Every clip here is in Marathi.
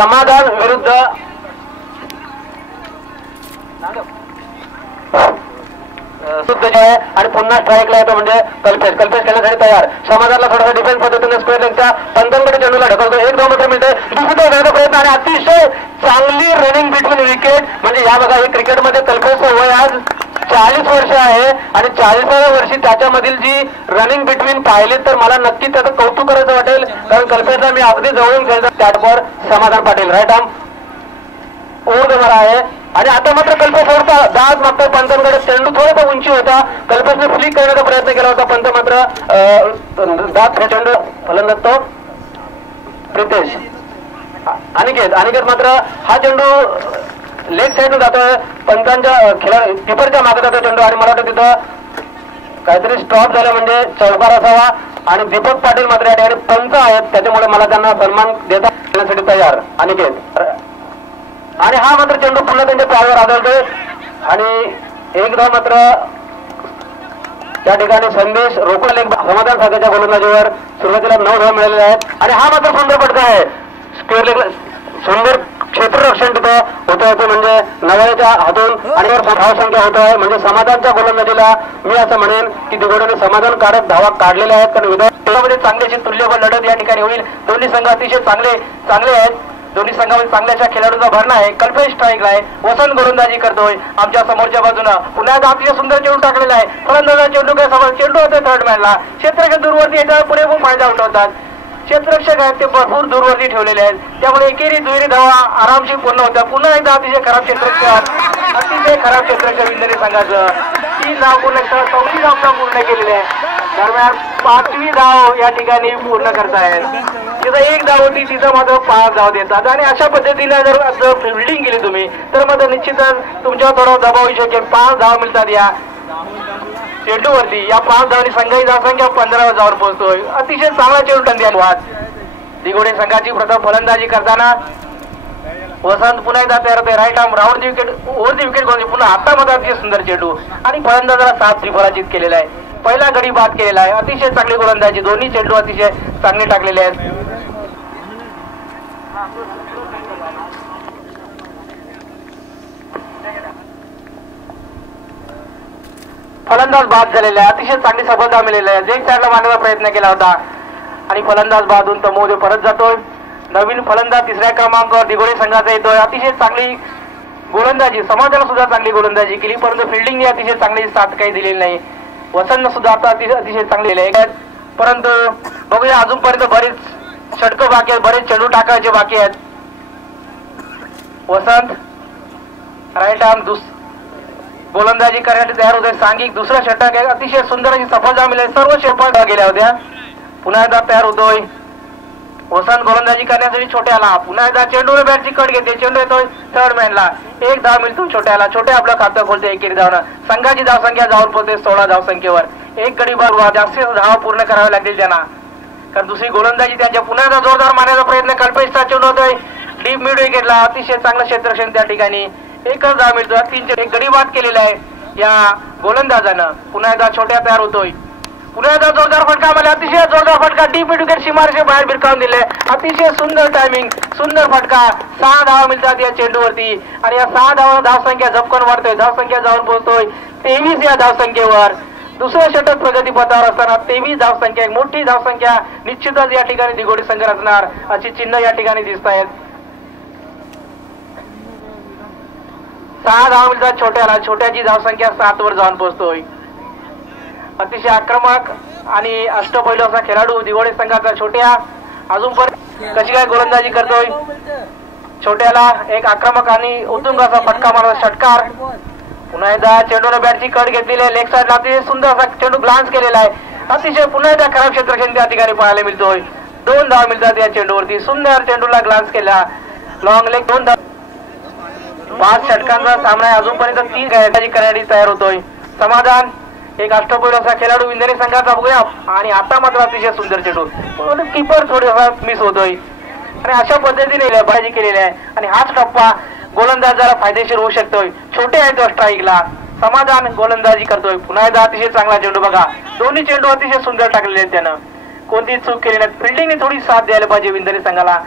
समाधान विरुद्ध शुद्ध जे आहे आणि पुन्हा स्ट्राईकला येतो म्हणजे कल्पेश करण्यासाठी तयार. समाधानला थोडासा डिफेन्स पद्धतीने स्क्वेअर लेगच्या पंचांकडे चेंडूला ढकलतो. 1-2 मीटर मिळते दुसरा प्रयत्न आणि अतिशय चांगली रनिंग बिटवीन विकेट. म्हणजे या बघा, हे क्रिकेटमध्ये कल्पेशचं वय आज 40 वर्ष आहे आणि 40व्या वर्षी त्याच्यामधील जी रनिंग बिटवीन पाहिले तर मला नक्की त्याचं कौतुक करायचं वाटेल, कारण कल्पेशला मी अगदी जवळून खेळतो. त्यावर समाधान पाटील राईट आर्म ओव्हर मारा आहे आणि आता मात्र कल्पेश ओढता दास मागतो पंचांकडे. चेंडू थोडासा उंची होता, कल्पेशने फ्लिक करण्याचा प्रयत्न केला होता, पंच मात्र दास हे चेंडू फलंदाज तो प्रितेश अनिकेत मात्र हा चेंडू लेग साईड जातोय. पंचांच्या किपरच्या मागे जातो चेंडू आणि मला वाटतं तिथं काहीतरी स्टॉप झालं म्हणजे चौकार असावा. आणि दीपक पाटील मात्र या ठिकाणी पंच आहेत, त्याच्यामुळे मला त्यांना सन्मान देण्यासाठी तयार अनिकेत. आणि हा मात्र चेंडू पुन्हा त्यांच्या पायावर आदळतोय आणि एकदा मात्र त्या ठिकाणी संदेश रोकड लेग समाधान सागरच्या गोलंदाजीवर सुरुवातीला 9 धावा मिळालेल्या आहेत. आणि हा मात्र सुंदर फटका आहे स्क्वेअर लेग, सुंदर क्षेत्ररक्षण तिथं होत आहे म्हणजे नवऱ्याच्या हातून आणि धावसंख्या होत आहे. म्हणजे समाधानच्या गोलंदाजीला मी असं म्हणेन की दिगोडीने समाधानकारक धावा काढलेल्या आहेत, कारण विधानसभेमध्ये चांगल्याची तुल्यबळ लढत या ठिकाणी होईल. दोन्ही संघ अतिशय चांगले आहेत. दोन्ही संघामध्ये चांगल्याशा खेळाडूंचा भरणा आहे. कल्पेश स्ट्राईकला आहे, वसंत गोलंदाजी करतोय आमच्या समोरच्या बाजूला. पुन्हा अतिशय सुंदर चेंडू टाकलेला आहे. फलंदाजा चेंडू काय समोर चेंडू होते थर्ड मॅनला. क्षेत्ररक्षक दूरवरती याच्यावर पुरेपूर फायदा उठवतात. क्षेत्ररक्षक आहेत ते भरपूर दूरवरती ठेवलेले आहेत, त्यामुळे एकेरी दुहेरी धावा आरामशीर पूर्ण होत्या. पुन्हा एकदा अतिशय खराब क्षेत्ररक्षक विंदरी संघाचं 3 धाव पूर्ण 4थी धाव पूर्ण केलेली आहे. दरम्यान 5वी धाव या ठिकाणी पूर्ण करतायत. तिथं 1 धाव होती, तिथं मात्र 5 धाव देतात. आणि अशा पद्धतीने जर फिल्डिंग केली तुम्ही तर मात्र निश्चितच तुमच्यावर थोडा दबाव येऊ शकेल. 5 धाव मिळतात या चेंडूवरती. या 5 धावांनी संघाची धावसंख्या 15 धावांवर पोहोचतोय. अतिशय चांगला चेंडू टंदी वाद. दिगोडे संघाची प्रथम फलंदाजी करताना वसंत पुन्हा एकदा तयार होते. Right arm round the wicket over the wicket घेऊन पुन्हा आता मात्र अतिशय सुंदर चेंडू आणि फलंदाजाला 7 त्रिफलाचित केलेला आहे. पहिला गडी बाद केलेला आहे. अतिशय चांगली गोलंदाजी, दोन्ही चेंडू अतिशय चांगले टाकलेले आहेत. फलंदाज बाद झालेला आहे. अतिशय चांगली सफलता मिळालेली आहे. जेक साईडला मारण्याचा प्रयत्न केला होता आणि फलंदाज बाद होऊन तो मोदे परत जातोय. नवीन फलंदाज 3ऱ्या क्रमांकावर दिगोडे संघाचा येतोय. अतिशय चांगली गोलंदाजी, समाजाला सुद्धा चांगली गोलंदाजी केली, परंतु फिल्डिंग अतिशय चांगली साथ काही दिलेली नाही. वसंत सुद्धा आता अतिशय चांगले आहे, परंतु बघूया अजूनपर्यंत बरेच षटकं बाकी आहेत, बरेच चेंडू टाकायचे बाकी आहेत. वसंत राईट आर्म गोलंदाजी करण्यासाठी तयार होते. सांघिक दुसरा षटक आहे. अतिशय सुंदर अशी सफलता मिळाली. सर्व षटक गेल्या होत्या. पुन्हा एकदा तयार होतोय वसंत गोलंदाजी करण्यासाठी. छोट्याला पुन्हा एकदा चेंडूने बॅटची कट घेते. चेंडू येतोय थर्ड मॅनला. 1 धाव मिळतो छोट्याला. छोटे आपलं खातं खोलते एकेरी धावनं. संघाची धावसंख्या जाऊन पोहोचते 16 धावसंख्येवर. 1 गडी बाद जास्तीत धाव पूर्ण करावे लागतील त्यांना, कारण दुसरी गोलंदाजी त्यांच्या. पुन्हा एकदा जोरदार मारण्याचा प्रयत्न. कल्पेशचा चेंडू होतोय डीप मिड विकेटला. अतिशय चांगलं क्षेत्ररक्षण त्या ठिकाणी. 1च धाव मिळतो. 3 गडी बाद केलेला आहे या गोलंदाजानं. पुन्हा एकदा छोट्या तयार होतोय. पुन्हा एकदा जोरदार फटका मला. अतिशय जोरदार फटका. डीप मिड विकेट सीमारेषे बाहेर भिरकावून दिले. अतिशय सुंदर टायमिंग, सुंदर फटका. 6 धावा मिळतात या चेंडूवरती आणि या 6 धावसंख्या झपकन वाढतोय. धावसंख्या जाऊन पोहोचतोय 23 या धावसंख्येवर. दुसरं षटक प्रगतीपथावर असताना 23 धावसंख्या, एक मोठी धावसंख्या निश्चितच या ठिकाणी दिगोडी संघ रचणार अशी चिन्ह या ठिकाणी दिसत आहेत. 6 धावा मिळतात छोट्याला. छोट्याची धावसंख्या 7 वर जाऊन पोहोचतोय. अतिशय आक्रमक आणि अष्टपैलू असा खेळाडू दिगोडे संघाचा छोट्या. अजूनपर्यंत कशी काय गोलंदाजी करतोय. छोट्याला एक आक्रमक आणि उत्तुंग असा फटका मारला. षटकार. पुन्हा एकदा चेंडूने बॅटची कट घेतलेली आहे. लेग साईडला अतिशय सुंदर असा चेंडू ग्लान्स केलेला आहे. अतिशय पुन्हा एकदा खराब क्षेत्ररक्षण त्या ठिकाणी पाहायला मिळतोय. 2 धावा मिळतात या चेंडूवरती. सुंदर चेंडूला ग्लान्स केला. लॉंग लेग 2 धावा. 5 षटकांचा सामना आहे. अजूनपर्यंत 3 गोलंदाजी करण्यासाठी तयार होतोय समाधान. एक अष्टपैलू असा खेळाडू विंदरे संघाचा बघूया. आणि आता मात्र अतिशय सुंदर चेंडू. किपर थोडासा मिस होतोय आणि अशा पद्धतीने बाजी केलेली आहे. आणि हाच टप्पा गोलंदाजाला फायदेशीर होऊ शकतोय. छोटे आहे तो स्ट्राईकला. समाधान गोलंदाजी करतोय. पुन्हा एकदा अतिशय चांगला चेंडू बघा. दोन्ही चेंडू अतिशय सुंदर टाकलेले आहेत त्यानं. कोणतीच चूक केली नाही. फिल्डिंगने थोडी साथ द्यायला पाहिजे विंदरे संघाला.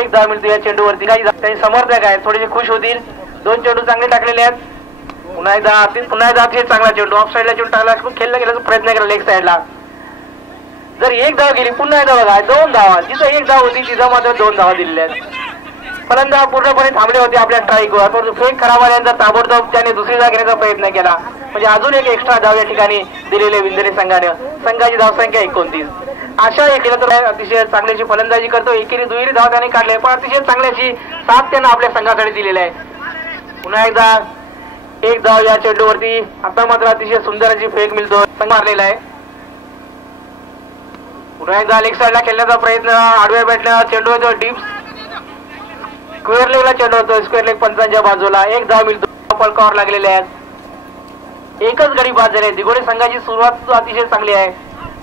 एक धाव मिळतो या चेंडूवरती. काही समर्थक आहेत थोडेसे खुश होतील. 2 चेंडू चांगले टाकलेले आहेत. पुन्हा एकदा अतिशय चांगला चेंडू ऑफ साईडला चेंडू टाकला, खेळला गेल्याचा प्रयत्न केला लेग साईडला. जर एक धाव गेली पुन्हा एकदा बघा 2 धावा. जिथं एक धाव होती तिथं मात्र 2 धावा दिलेल्या आहेत. फलंदाज पूर्णपणे थांबले होते आपल्या स्ट्राईकवर, परंतु फेक खराब आल्यानंतर ताबडतोब त्याने दुसरी धाव घेण्याचा प्रयत्न केला. म्हणजे अजून एक एक्स्ट्रा धाव या ठिकाणी दिलेले विंधरे संघाने. संघाची धावसंख्या 29. अशा केलं तर अतिशय चांगल्याची फलंदाजी करतो. एकेरी दुहेरी धाव त्याने काढले, पण अतिशय चांगल्याची साथ त्यानं आपल्या संघासाठी दिलेला आहे. पुन्हा एकदा एक धाव या चेंडूवरती. आता मात्र अतिशय सुंदर अशी फेक मिळतो मारलेला आहे. पुन्हा एकदा लेग साईडला खेळण्याचा प्रयत्न. आडव्या बॅटला चेंडू येतो डीप स्क्वेअर लेगला चेंडू होतो. स्क्वेअर लेग पंचांच्या बाजूला. एक धाव मिळतो. पलकावर लागलेले आहेत. एकच गडी बाद झाले. दिघोडे संघाची सुरुवात अतिशय चांगली आहे.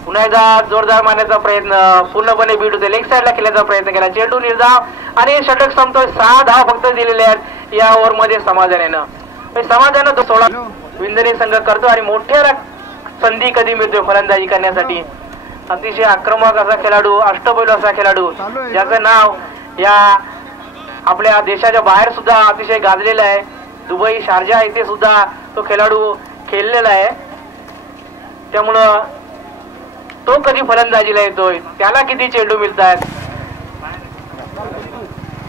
पुन्हा एकदा जोरदार मारण्याचा प्रयत्न. पूर्णपणे बीट होते. लेग साईडला खेळण्याचा प्रयत्न केला. चेंडू निर्धाव आणि षटक संपतोय. 6 धाव फक्त दिलेले आहेत या ओव्हर मध्ये समाधानानं. समाधानानं 16 विंधने संघ करतो आणि मोठ्या संधी कधी मिळतोय फलंदाजी करण्यासाठी. अतिशय आक्रमक असा खेळाडू, अष्टपैलू असा खेळाडू, ज्याचं नाव या आपल्या देशाच्या बाहेर सुद्धा अतिशय गाजलेला आहे. दुबई, शारजा येथे सुद्धा तो खेळाडू खेळलेला आहे. त्यामुळं तो कधी फलंदाजीला येतोय, त्याला किती चेंडू मिळतात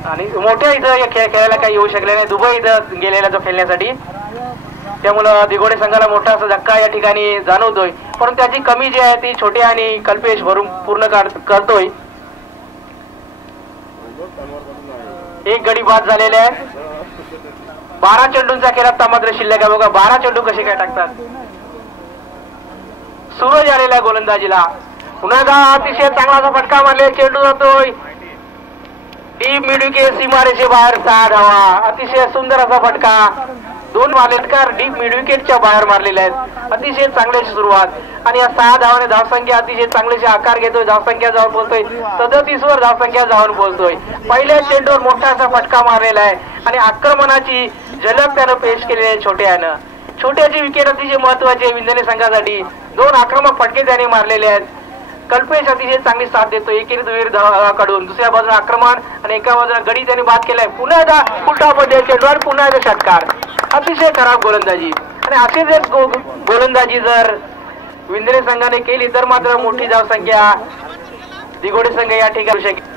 आणि मोठ्या इथं खेळायला काही येऊ शकले नाही. दुबई इथं गेलेला तो खेळण्यासाठी. त्यामुळं दिघोडे संघाला मोठा असा धक्का या ठिकाणी जाणवतोय. परंतु त्याची कमी जी आहे ती छोटे आणि कल्पेश भरून पूर्ण करतोय. एक गडी बाद झालेले आहे. 12 चेंडूंचा खेळ आता मात्र शिल्लक आहे. बघा 12 चेंडू कसे काय टाकतात. सूरज आलेला गोलंदाजीला. पुन्हा अतिशय चांगला फटका मारले. चेंडू जातोय डीप मिडविकेट सीमारेषे बाहेर. 6 धावा. अतिशय सुंदर असा फटका. 2 मालेटकार डीप मिडविकेटच्या बाहेर मारलेले आहेत. अतिशय चांगल्याची सुरुवात आणि या 6 धावाने धावसंख्या अतिशय चांगल्याचे आकार घेतोय. धावसंख्या जाऊन पोहोचतोय 37 वर. धावसंख्या जाऊन पोहोचतोय. पहिल्या चेंडूवर मोठा असा फटका मारलेला आहे आणि आक्रमणाची झलक त्यानं पेश केलेली आहे छोट्यानं. छोट्याची विकेट अतिशय महत्वाची आहे विंधने संघासाठी. 2 आक्रमक फटके त्याने मारलेले आहेत. कल्पेश अतिशय चांगली साथ देतो. एकेरी दुहेरी धावाकडून. दुसऱ्या बाजूला आक्रमण आणि एका बाजूला गडी त्याने बाद केलाय. पुन्हा एकदा उलटा पडले चेंडूवर. पुन्हा एकदा षटकार. अतिशय खराब गोलंदाजी. आणि असे जर गोलंदाजी जर विंधने संघाने केली तर मात्र मोठी धावसंख्या दिघोडे संघ या ठिकाणी शकेल.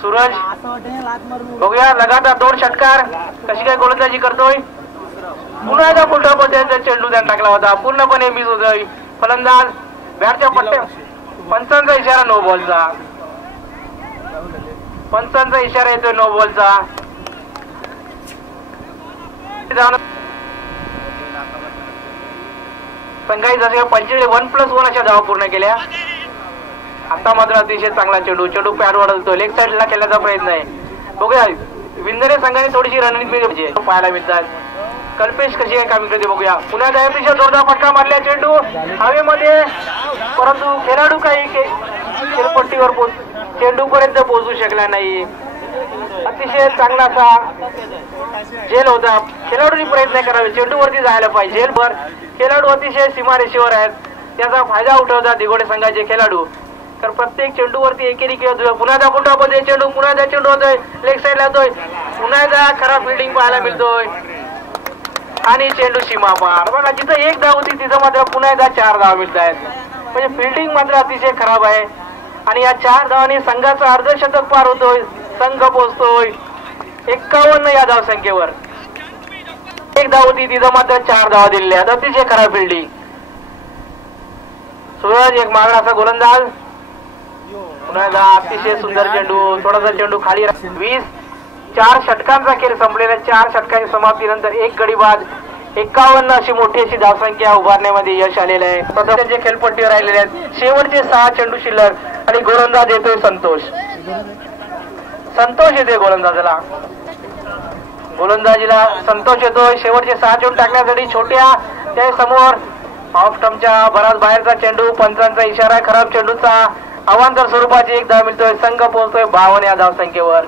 सूरज बघूया लगातार 2 षटकार कशी काय गोलंदाजी करतोय. पुन्हा एकदा उलटा पडल्याचा चेंडू त्याने टाकला होता. पूर्णपणे मिस होतोय. फलंदाज बॅटच्या पट्ट्या. पंचांचा इशारा नो बॉलचा. पंचांचा इशारा येतोय नो बॉलचा. संघाई जसे 1+1 अशा धावा पूर्ण केल्या. आता मात्र अतिशय चांगला चेंडू. चेंडू पॅड वाढवतो. लेग साईडला खेळण्याचा प्रयत्न आहे. बघूया विंधने संघाने थोडीशी रणनीती पाहायला मिळतात. कल्पेश कशी काय कामी करते बघूया. पुन्हा अतिशय जोरदार फटका मारल्या. चेंडू हवेमध्ये, परंतु खेळाडू काही खेळपट्टीवर चेंडू पर्यंत पोहोचू शकला नाही. अतिशय चांगला असा झेल होता. खेळाडूंनी प्रयत्न करावे. चेंडू वरती जायला पाहिजे. झेलभर खेळाडू अतिशय सीमारेषेवर आहेत. त्याचा फायदा उठवतात दिघोडे संघाचे खेळाडू. तर प्रत्येक चेंडूवरती एकेरी खेळतोय. पुन्हा एकदा फुटामध्ये चेंडू. पुन्हा एकदा चेंडू होतोय. लेग साईडला होतोय. पुन्हा एकदा खराब फिल्डिंग पाहायला मिळतोय आणि चेंडू सीमा पार. बघा जिथं 1 धाव होती तिथं मात्र पुन्हा एकदा 4 धाव मिळत आहेत. म्हणजे फिल्डिंग मात्र अतिशय खराब आहे आणि या 4 धावांनी संघाचं अर्धशतक पार होतोय. संघ पोहोचतोय 51 या धावसंख्येवर. 1 धाव होती तिथं मात्र 4 धावा दिलेल्या आहेत. अतिशय खराब फिल्डिंग. सूरज एक मागणा असा गोलंदाज. पुन्हा एकदा अतिशय सुंदर चेंडू. थोडासा चेंडू खाली. 4 षटकांचा खेळ संपलेला. 4 षटकांच्या समाप्तीनंतर 1 गडी बाद. 51 अशी मोठी अशी धावसंख्या उभारण्यामध्ये यश आलेलं आहे. स्वतःचे खेळपट्टीवर राहिलेले आहेत. शेवटचे 6 चेंडू शिल्लक आणि गोलंदाज येतोय संतोष. संतोष येतोय गोलंदाजाला. गोलंदाजीला संतोष येतोय. शेवटचे 6 चेंडू टाकण्यासाठी छोट्या त्या समोर ऑफ स्टंपच्या बराच बाहेरचा चेंडू. पंचांचा इशारा. खराब चेंडूचा अवांतर स्वरूपाची 1 धाव मिळतोय. संघ पोहोचतोय 52 या धावसंख्येवर.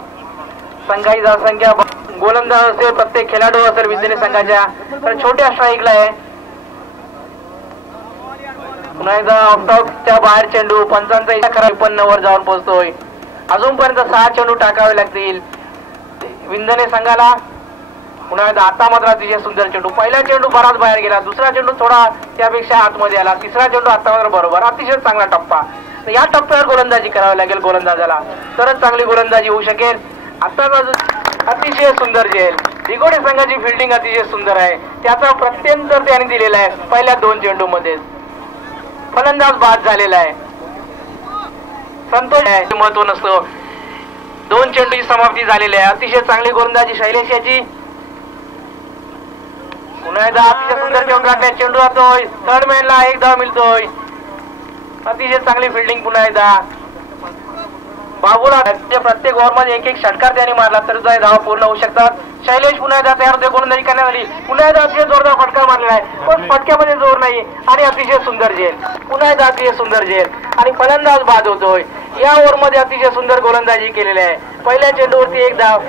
संघाची धावसंख्या गोलंदाज असेल, प्रत्येक खेळाडू असेल विंधने संघाच्या तर छोट्या स्ट्राईकला आहे. पुन्हा एकदा ऑफटॉपच्या बाहेर चेंडू, पंचांचा इशारा खरा 53 वर जाऊन पोहोचतोय. अजूनपर्यंत 6 चेंडू टाकावे लागतील विंधने संघाला. पुन्हा एकदा आता मात्र अतिशय सुंदर चेंडू. पहिला चेंडू बराच बाहेर गेला, दुसरा चेंडू थोडा त्यापेक्षा आतमध्ये आला, तिसरा चेंडू आता मात्र बरोबर. अतिशय चांगला टप्पा. या टप्प्यावर गोलंदाजी करावी लागेल गोलंदाजाला, तरच चांगली गोलंदाजी होऊ शकेल. आता अतिशय सुंदर झेल. दिघोडे संघाची फिल्डिंग अतिशय सुंदर आहे, त्याचा प्रत्यंतर त्याने दिलेला आहे. पहिल्या 2 चेंडू मध्ये फलंदाज बाद झालेला आहे. संतोष आहे, महत्व नसतो. 2 चेंडूची समाप्ती झालेली आहे. अतिशय चांगली गोलंदाजी शैलेश याची. पुन्हा एकदा अतिशय सुंदर चेंडू टाकलाय, चेंडू जातोय थर्ड मॅनला, 1 धाव मिळतोय. अतिशय चांगली फिल्डिंग. पुन्हा एकदा बाबूला प्रत्येक ओव्हर मध्ये 1-1 षटकार त्यांनी मारला तर धाव पूर्ण होऊ शकतात. शैलेश पुन्हा एकदा तयार होते, गोलंदाजी करण्यात आली. पुन्हा एकदा अतिशय जोरदार फटका मारलेला आहे, पण फटक्यामध्ये जोर नाही आणि अतिशय सुंदर झेल. पुन्हा एकदा अतिशय सुंदर झेल आणि फलंदाज बाद होतोय. या ओव्हर मध्ये अतिशय सुंदर गोलंदाजी केलेली आहे. पहिल्या चेंडूवरती 1 धाव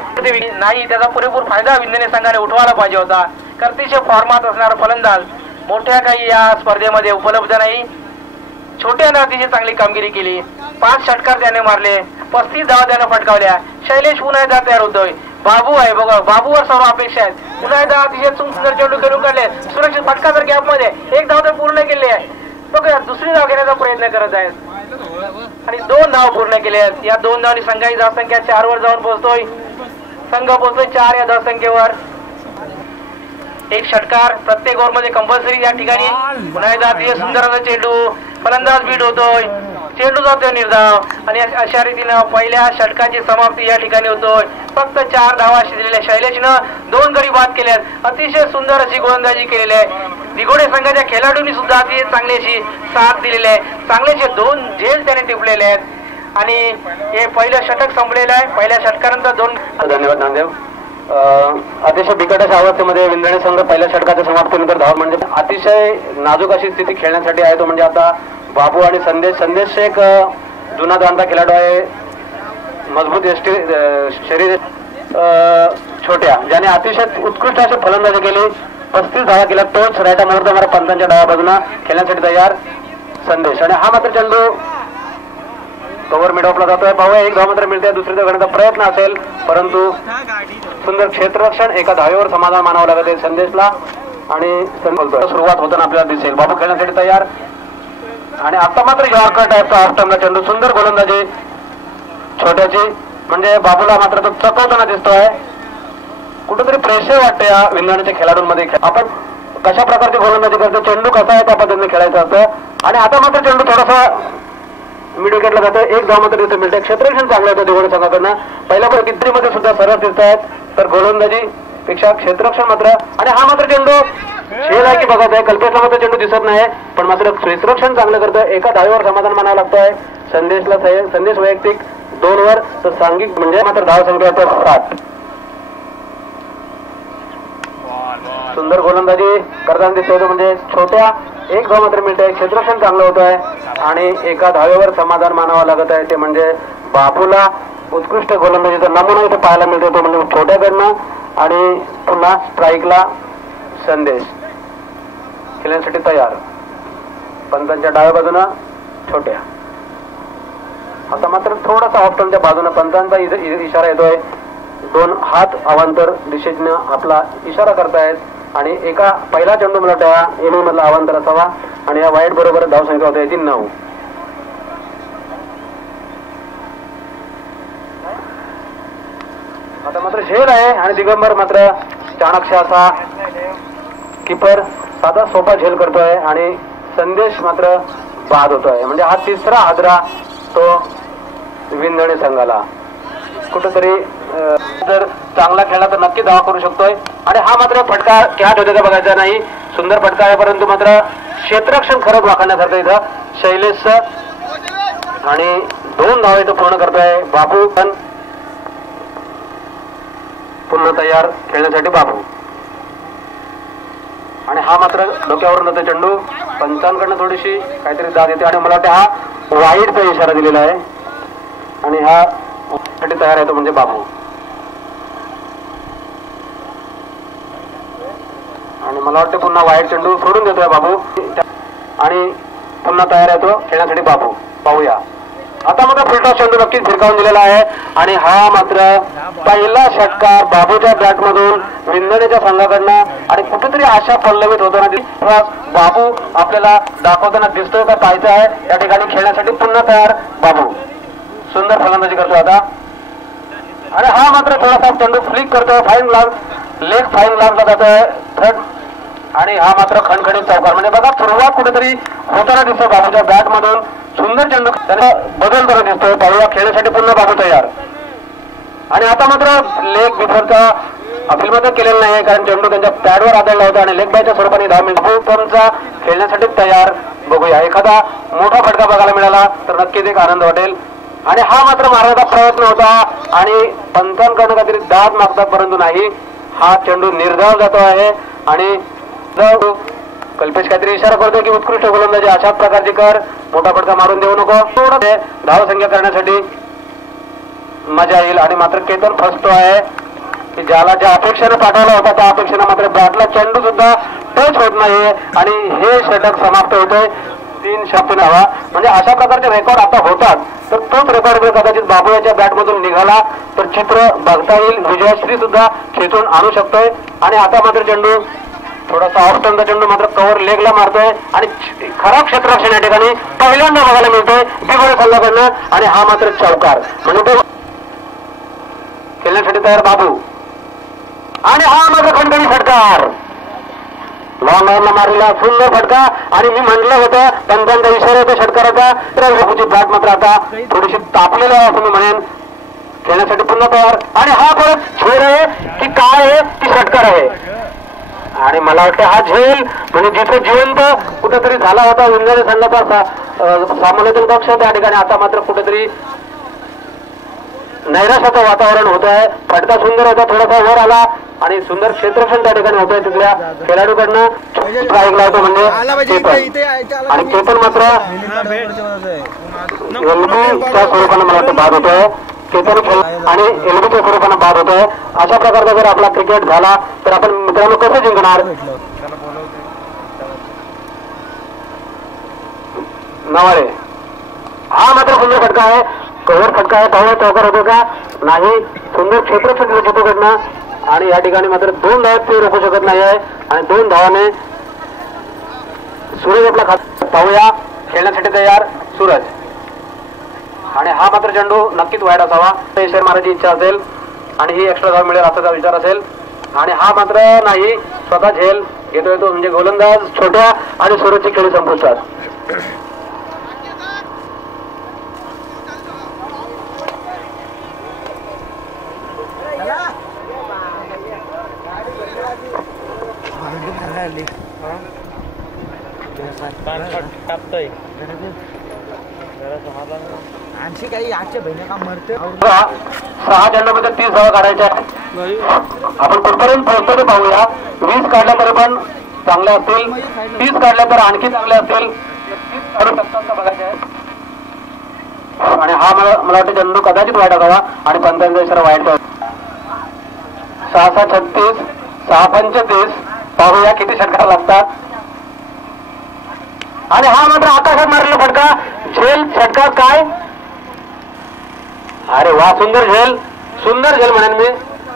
नाही, त्याचा पुरेपूर फायदा विंधने संघाने उठवायला पाहिजे होता. अतिशय फॉर्मात असणारा फलंदाज मोठ्या काही या स्पर्धेमध्ये उपलब्ध नाही. छोट्याने अतिशय चांगली कामगिरी केली. 5 षटकार त्याने मारले, 35 धावा त्याने फटकावल्या. शैलेश पुन्हा एकदा तयार होतोय. बाबू आहे बघा, बाबूवर सर्व अपेक्षा आहेत. पुन्हा एकदा अतिशय सुंदर चेंडू खेळून काढले, सुरक्षित फटका तर गॅप मध्ये 1 धाव तर पूर्ण केली आहे. बघा दुसरी धाव घेण्याचा प्रयत्न करत आहेत आणि 2 धाव पूर्ण केले आहेत. या 2 धावांनी संघाची धावसंख्या 4 वर जाऊन पोहोचतोय. संघ पोहोचतोय 4 या धावसंख्येवर. 1 षटकार प्रत्येक ओव्हर मध्ये कंपल्सरी या ठिकाणी. पुन्हा एकदा अतिशय सुंदर असा चेंडू, फलंदाज बीट होतोय, चेंडू जातोय निर्धाव आणि अशा रीतीनं पहिल्या षटकाची समाप्ती या ठिकाणी होतोय. फक्त 4 धावा दिलेल्या शैलेशनं 2 गडी बाद केल्यात. अतिशय सुंदर अशी गोलंदाजी केलेली आहे. दिघोडे संघाच्या खेळाडूंनी सुद्धा अतिशय चांगली अशी साथ दिलेली आहे. चांगलेचे 2 झेल त्याने टिपलेले आहेत आणि हे पहिलं षटक संपलेलं आहे. पहिल्या षटकानंतर 2. धन्यवाद नामदेव. अतिशय बिकट अशा अवस्थेमध्ये विंधने संघ पहिल्या षटकाच्या समाप्तीनंतर धाव म्हणजे अतिशय नाजूक अशी स्थिती खेळण्यासाठी आहे. तो म्हणजे आता बाबू आणि संदेश एक जुना जाणता खेळाडू आहे, मजबूत शरीर, छोट्या, ज्याने अतिशय उत्कृष्ट अशी फलंदाजी केली. 35 धावा केल्या. तोच राईटा मुहूर्त मारा पंचांच्या डाव्या बाजूला खेळण्यासाठी तयार संदेश. आणि हा मात्र चेंडू ओव्हर मिड ऑफला जातोय. पाहूया 1 धाव मात्र मिळते. दुसरी धाव घेण्याचा प्रयत्न असेल, परंतु सुंदर क्षेत्ररक्षण. 1 धावेवर समाधान मानावं लागत आहे संदेशला आणि सुरुवात होताना आपल्याला दिसेल. बाबू खेळण्यासाठी तयार आणि आता मात्र यॉर्कर टाईपचा ऑफ टर्मला चेंडू. सुंदर गोलंदाजी छोट्याची, म्हणजे बाबूला मात्र तो चकवताना दिसतोय. कुठेतरी प्रेशर वाटते या विंधनेच्या खेळाडूंमध्ये. आपण कशा प्रकारची गोलंदाजी करतो, चेंडू कसा आहे त्या पद्धतीने खेळायचं असतं. आणि आता मात्र चेंडू थोडासा मिड विकेटला जातो. 1 धाव मात्र तिथे मिळते. क्षेत्ररक्षण चांगलं होतं दिघोडे संघाकडनं. पहिल्या कितीमध्ये सुद्धा सरळ दिसत आहेत, तर गोलंदाजी पेक्षा क्षेत्ररक्षण मात्र. आणि हा मात्र चेंडू शेल आहे की बघत आहे, कल्पेशला मात्र चेंडू दिसत नाही, पण मात्र क्षेत्ररक्षण चांगलं करतोय. 1 धावेवर समाधान मानावं लागतोय संदेशला. संदेश वैयक्तिक 2 वर, तर सांघिक म्हणजे मात्र धाव संख्या 7. सुंदर गोलंदाजी करताना दिसतोय तो म्हणजे छोट्या. 1 धाव मात्र मिळते. क्षेत्ररक्षण चांगलं होत आहे आणि 1 धावेवर समाधान मानावं लागत आहे. ते म्हणजे बाबूला उत्कृष्ट गोलंदाजीचा नमुना इथे पाहायला मिळतो, तो म्हणजे छोट्याकडनं. आणि पुन्हा स्ट्राईकला संदेश खेळण्यासाठी तयार पंचांच्या डाव्या बाजूनं छोट्या. आता मात्र थोडासा ऑफ टर्नच्या बाजूनं पंचांचा इशारा येतोय. 2 हात अवांतर दिशेनं आपला इशारा करतायत आणि पहिला चेंडू मला त्या इनिंग मधला अवांतर असावा आणि या वाईट बरोबर धावसंख्या होते याची 9. आता मात्र झेल आहे आणि दिगंबर मात्र चाणक्य असा किपर साधा सोपा झेल करतोय आणि संदेश मात्र बाद होतोय. म्हणजे हा 3रा हादरा तो विंधने संघाला. कुठेतरी जर चांगला खेळला तर नक्की धावा करू शकतोय. आणि हा मात्र फटका कॅच होते का बघायचा नाही. सुंदर फटका आहे, परंतु मात्र क्षेत्ररक्षण खरंच वाखाणण्यासारखं इथं शैलेशचं. आणि 2 धावा इथं पूर्ण करतोय बाबू. पण पुन्हा तयार खेळण्यासाठी बाबू. आणि हा मात्र डोक्यावरून जातो चेंडू. पंचांकडनं थोडीशी काहीतरी दाद येते आणि मला वाटतं हा वाईडचा इशारा दिलेला आहे आणि हा साठी तयार आहे तो म्हणजे बाबू. आणि मला वाटतं पुन्हा वाईड चेंडू सोडून देतोय बाबू. आणि पुन्हा तयार आहे तो खेळण्यासाठी बाबू. पाहूया आता मात्र फुलटॉस चेंडू नक्कीच भिरकावून दिलेला आहे आणि हा मात्र पहिला षटकार बाबूच्या बॅटमधून विंधण्याच्या संघाकडनं आणि कुठेतरी आशा पल्लवित होताना बाबू आपल्याला दाखवताना दिसतोय का पाहायचं आहे. या ठिकाणी खेळण्यासाठी पुन्हा तयार बाबू. सुंदर फलंदाजी करतो आता आणि हा मात्र थोडासा चेंडू फ्लिक करतोय. फाईन लांब लेग फाईन लांबला जातोय थर्ड आणि हा मात्र खणखणीत चौकार. म्हणजे बघा सुरुवात कुठेतरी होताना दिसतो बाबूच्या बॅट मधून. सुंदर चेंडू त्याने बदल करत दिसतोय. पाहूया खेळण्यासाठी पुन्हा बाबू तयार आणि आता मात्र लेग बिफोरचा अपील मात्र केलेला नाही कारण चेंडू त्यांच्या पॅडवर आदळला होता आणि लेग बायच्या स्वरूपाने 10 मिनिटांचा खेळण्यासाठी तयार. बघूया एखादा मोठा फटका बघायला मिळाला तर नक्कीच एक आनंद वाटेल. आणि हा मात्र मारण्याचा प्रयत्न होता आणि पंचांकडनं काहीतरी दाद मागतात परंतु नाही. हा चेंडू निर्धाव जातो आहे आणि कल्पेश काहीतरी इशारा करतोय की उत्कृष्ट गोलंदाजी अशा प्रकारची कर. मोठा फटका मारून देऊ नको. धाव संख्या करण्यासाठी मजा येईल आणि मात्र केतन फसतो आहे की ज्याला ज्या अपेक्षेने पाठवला होता त्या अपेक्षेने मात्र बॅटला चेंडू सुद्धा टच होत नाही आणि हे षटक समाप्त होतोय 3 षटकांनी हवा. म्हणजे अशा प्रकारचे रेकॉर्ड आता होतात तर तोच रेकॉर्ड जर कदाचित बाबू याच्या बॅटमधून निघाला तर चित्र बघता येईल. विजयश्री सुद्धा खेचून आणू शकतोय आणि आता मात्र चेंडू थोडासा ऑफ टर्नचा चेंडू मात्र कव्हर लेगला मारतोय आणि खराब क्षेत्ररक्षण या ठिकाणी पहिल्यांदा बघायला मिळतोय दिगोळे संघाकडनं आणि हा मात्र चौकार. म्हणजे तो खेळण्यासाठी तयार बाबू आणि हा मात्र खणखणी फटकार. लॉंग ऑनला मारलेला सुंदर फटका आणि मी म्हटलं होतं पंचांचा इशारा होता षटकाराचा तर बाबूची बॅट मात्र आता थोडीशी तापलेली आहे असं मी म्हणेन. खेळण्यासाठी पुन्हा तयार आणि हा परत झेल आहे की काय आहे की षटकार आहे आणि मला वाटतं हा झेल म्हणजे जिथे जिवंत कुठेतरी झाला होता विंधणे संघाचा सामन्यातील पक्ष त्या ठिकाणी आता मात्र कुठेतरी नैराश्याचं वातावरण होत आहे. फटका सुंदर होता थोडासा वर आला आणि सुंदर क्षेत्ररक्षण त्या ठिकाणी होत आहे तिथल्या खेळाडूकडनं. स्ट्राईक लावतो म्हणजे आणि केतन मात्र एलबीच्या स्वरूपाने मला वाटतं बाद होतोय. केतन खेळ आणि एलबीच्या स्वरूपाने बाद होतोय. अशा प्रकारचा जर आपला क्रिकेट झाला तर आपण मित्रांनो कसं जिंकणार. नवाळे हा मात्र सुंदर फटका आहे. कव्हर फटका आहे. पाहूया चौकार होतो का नाही. सुंदर क्षेत्ररक्षण चितूकडनं आणि या ठिकाणी मात्र 2 धावात ते रोखू शकत नाही आहे आणि 2 धावाने सूरज आपला खात. पाहूया खेळण्यासाठी तयार सूरज आणि हा मात्र चेंडू नक्कीच वाईट असावा. शेअर मारायची इच्छा असेल आणि ही एक्स्ट्रा धाव मिळेल असा विचार असेल आणि हा मात्र नाही. स्वतः झेल घेतोय तो म्हणजे गोलंदाज छोट्या आणि सूरजची खेळी संपुष्टात. आणखी काही आजच्या बहिणी काम मरते. 6 चेंडूमध्ये 30 धावा काढायच्या. आपण कुठपर्यंत पोहोचतो ते पाहूया. 20 काढल्या तरी पण चांगल्या असतील. 30 काढल्या तर आणखी चांगल्या असतील. बघायचे आणि हा मला वाटतं चेंडू कदाचित वाईट असावा आणि पंचांचा इशारा वाईट. 6 36 6 35 पाहूया किती षटकार लागतात आणि हा मात्र आकाशात मारलेला फटका. झेल षटकार काय. अरे वा सुंदर झेल म्हणेन मी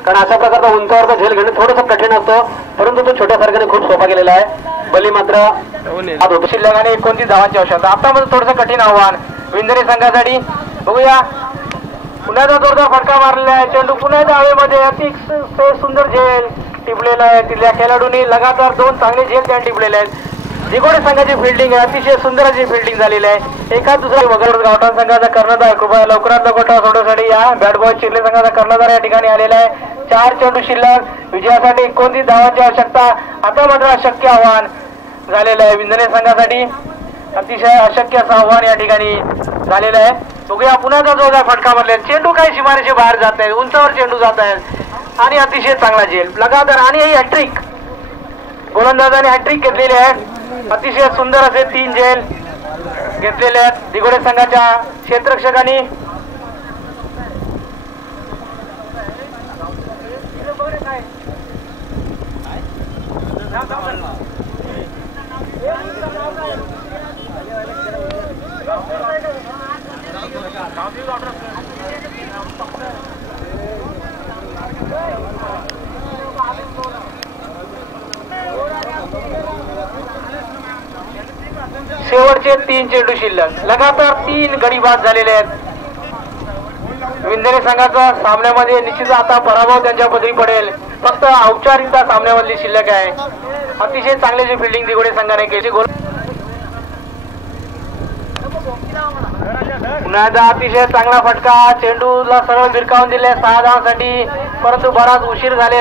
कारण अशा प्रकारचा उंचावरचा झेल घेणं थोडंसं कठीण असतो परंतु तो छोट्या सारख्याने खूप सोपा केलेला आहे. बली मात्र शिल्लक आणि 29 धावांची आवश्यकता. आता मात्र थोडंसं कठीण आव्हान विंधणे संघासाठी. बघूया पुण्याचा जोरदार फटका मारलेला आहे. चेंडू पुन्हा हवेमध्ये अति सुंदर झेल टिपलेला आहे. तिथल्या खेळाडूंनी लगातार 2 चांगले झेल त्यांनी टिपलेले आहेत. दिगोडे संघाची फिल्डिंग आहे. अतिशय सुंदर अशी फिल्डिंग झालेली आहे. एखाद दुसरा वगैरे गावठाण संघाचा कर्णधार कृपया लवकरात लवकर सोडवण्यासाठी या बॅट बॉय चिरले संघाचा कर्णधार या ठिकाणी आलेला आहे. 4 चेंडू शिल्लक विजयासाठी 29 धावांची आवश्यकता. आता मात्र अशक्य आव्हान झालेलं आहे विंधणे संघासाठी. अतिशय अशक्य असं आव्हान या ठिकाणी झालेलं आहे. बघूया पुण्याचा जोरदार फटका मारले. चेंडू काही सीमारेषे बाहेर जात आहे. उंचावर चेंडू जात आहेत आणि अतिशय चांगला झेल लगातार आणि ही हॅट्रिक गोलंदाजाने हॅट्रिक घेतलेली आहे. अतिशय सुंदर असे 3 झेल घेतलेले आहेत दिगोडे संघाच्या क्षेत्ररक्षकांनी. शेवटचे 3 चेंडू शिल्लक, लगातार 3 गडी बाद झालेले आहेत. विंधणे संघाचा सामन्यामध्ये निश्चित आता पराभव त्यांच्या पदरी पडेल. फक्त औपचारिकता सामन्यामधली शिल्लक आहे. अतिशय चांगले जे फिल्डिंग दिगोडे संघाने केली. पुन्हा एकदा अतिशय चांगला फटका, चेंडूला सरळ भिरकावून दिले 6 धावांसाठी, परंतु बराच उशीर झाले.